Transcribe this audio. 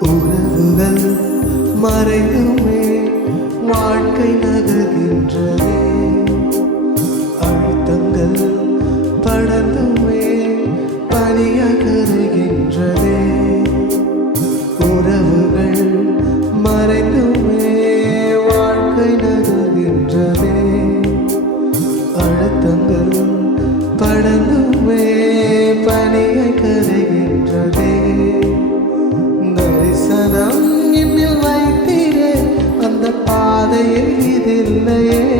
உறவுகள் மறைந்துமே வாழ்க்கை நகர்கின்றதே. அழுத்தங்கள் படர்ந்துமே பனியாய் கருகின்றதே. உறவுகள் மறைந்துமே வாழ்க்கை நகர்கின்றதே. அழுத்தங்கள் படர்ந்துமே பனியாய் கருகின்றதே. தரிசனம் என்னில் வைத்தீரே, அந்த பாதையில் இதில்லையே.